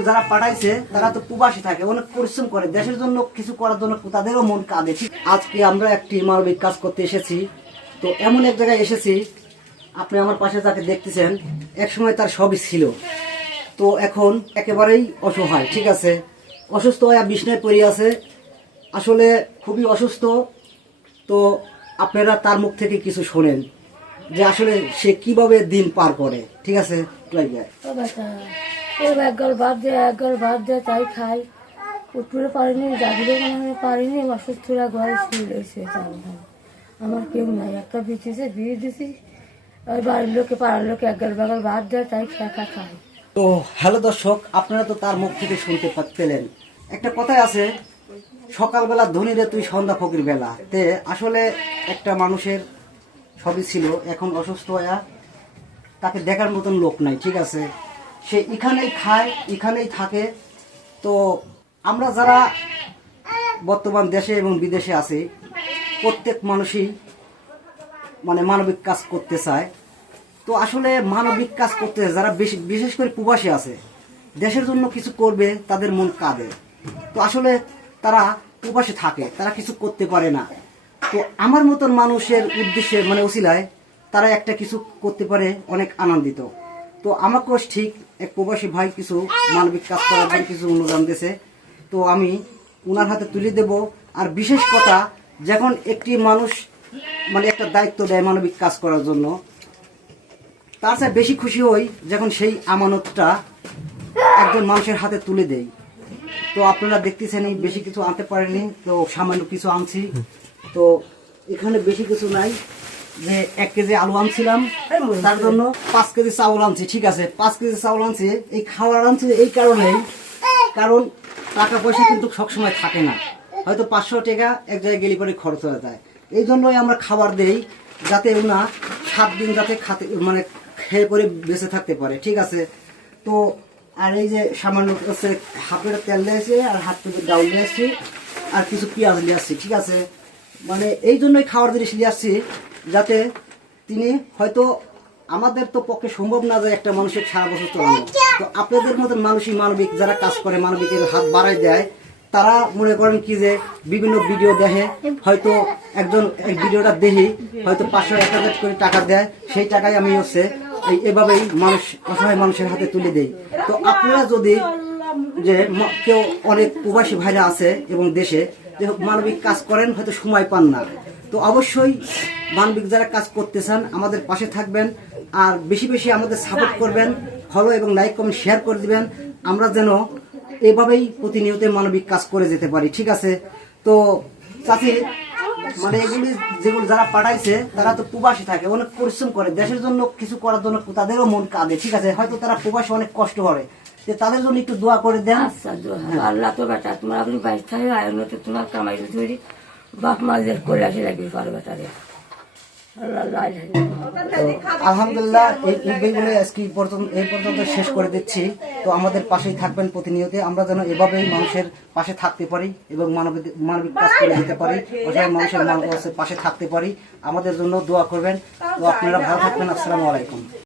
যেগুলো যারা পাঠাইছে তারা তো প্রবাসী থাকে, অনেক পরিশ্রম করে দেশের জন্য, কিছু করার জন্য তাদেরও মন কাঁদে। ঠিক আজকে আমরা একটি মানবিক কাজ করতে এসেছি। তো এমন এক জায়গায় এসেছি, আপনি আমার পাশে যাকে দেখতেছেন, একসময় তার সবই ছিল, তো এখন একেবারেই অসহায়। ঠিক আছে, অসুস্থ হয়ে বিছনায় পড়ে আছে, আসলে খুবই অসুস্থ। তো আপনারা তার মুখ থেকে কিছু শোনেন যে আসলে সে কিভাবে দিন পার করে। ঠিক আছে, একগাল ভাত দেয় তাই খাই। উঠতে পারিনি, জাগিরে মনে পারিনি, অসুস্থরা ঘরে শুয়ে রয়েছে। আমার কেউ নাই, একটা বিচিছে বিয়ে দিছি, ওই বাড়ির লোকে পাড়ার লোকে একগাল বাগাল ভাত দেয় তাই খেয়া খাই। তো হ্যালো দর্শক, আপনারা তো তার মুখ থেকে শুনতে পেলেন। একটা কথাই আছে, সকালবেলা ধনীরে তুই সন্ধ্যা ফকির বেলা। তে আসলে একটা মানুষের সবই ছিল, এখন অসুস্থ হয়ে তাকে দেখার মতন লোক নাই। ঠিক আছে, সে এখানেই খায়, এখানেই থাকে। তো আমরা যারা বর্তমান দেশে এবং বিদেশে আছি, প্রত্যেক মানুষই মানে মানবিক কাজ করতে চায়। তো আসলে মানবিক কাজ করতে যারা বিশেষ করে প্রবাসী আছে, দেশের জন্য কিছু করবে, তাদের মন কাঁদে। তো আসলে তারা প্রবাসে থাকে, তারা কিছু করতে পারে না। তো আমার মতন মানুষের উদ্দেশ্যে মানে ওসিলায় তারা একটা কিছু করতে পারে, অনেক আনন্দিত। তো আমাকেও ঠিক এক প্রবাসী ভাই কিছু মানবিক কাজ করার জন্য কিছু অনুদান দিয়েছে, তো আমি ওনার হাতে তুলে দেব। আর বিশেষ কথা, যখন একটি মানুষ মানে একটা দায়িত্ব দেয় মানবিক কাজ করার জন্য, তার চেয়ে বেশি খুশি হই যখন সেই আমানতটা একজন মানুষের হাতে তুলে দেই। তো আপনারা দেখতেছেন এই বেশি কিছু আনতে পারেনি, তো সামান্য কিছু আনছি। তো এখানে বেশি কিছু নাই, যে 1 কেজি আলু আনছিলাম, তার জন্য 5 কেজি চাউল আনছি। ঠিক আছে, 5 কেজি চাউল আনছি, এই খাবার আনছি এই কারণেই, কারণ টাকা পয়সা কিন্তু সবসময় থাকে না, হয়তো 500 টাকা এক জায়গায় গেলে পরে খরচ হয়ে যায়। এই জন্যই আমরা খাবার দেই, যাতে ওনা 7 দিন যাতে মানে খেয়ে পরে বেঁচে থাকতে পারে। ঠিক আছে, তো আর এই যে সামান্য হচ্ছে হাফের তেল দিয়েছে, আর হাফ প্লেটের ডাউল নিয়ে আসছি, আর কিছু পেঁয়াজ নিয়ে আসছি। ঠিক আছে, মানে এই জন্যই খাওয়ার জিনিস নিয়ে আসছি, যাতে তিনি হয়তো আমাদের তো পক্ষে সম্ভব না যে একটা মানুষের সারা বছর চলানো। তো আপনাদের মতন মানুষই মানবিক যারা কাজ করে, মানবিকের হাত বাড়াই দেয়, তারা মনে করেন কি যে বিভিন্ন ভিডিও দেখে, হয়তো একজন এই ভিডিওটা দেখি হয়তো 500-1000 করে টাকা দেয়, সেই টাকায় আমি হচ্ছে এভাবেই মানুষ অসহায় মানুষের হাতে তুলে দেই। তো আপনারা যদি যে কেউ অনেক প্রবাসী ভাইরা আছে এবং দেশে যে মানবিক কাজ করেন, হয়তো সময় পান না, তো অবশ্যই মানবিক যারা কাজ করতে চান আমাদের পাশে থাকবেন, আর বেশি বেশি আমাদের সাপোর্ট করবেন, ফলো এবং লাইক কমেন্ট শেয়ার করে দিবেন, আমরা যেন এভাবেই প্রতিনিয়ত মানবিক কাজ করে যেতে পারি। ঠিক আছে, তো চাচি মানে এগুলি যেগুলো যারা পাঠাইছে তারা তো প্রবাসী থাকে, অনেক পরিশ্রম করে দেশের জন্য, কিছু করার জন্য তাদেরও মন কাঁদে। ঠিক আছে, হয়তো তারা প্রবাসী অনেক কষ্ট করে, তাদের জন্য একটু দোয়া করে দেন। আচ্ছা, আল্লাহ তো বেটা তোমার আপনি বাইশ থাকে আয়ন তোমার কামাই তৈরি বাপ মাঝের করে আসে লাগবে পারবে তাদের। আলহামদুলিল্লাহ, এই ভিডিওগুলো আজকে এই পর্যন্ত শেষ করে দিচ্ছি। তো আমাদের পাশেই থাকবেন প্রতিনিয়ত, আমরা যেন এভাবেই মানুষের পাশে থাকতে পারি এবং মানবিক কাজ করে দিতে পারি, অসহায় মানুষের পাশে থাকতে পারি। আমাদের জন্য দোয়া করবেন। তো আপনারা ভালো থাকবেন। আসসালামু আলাইকুম।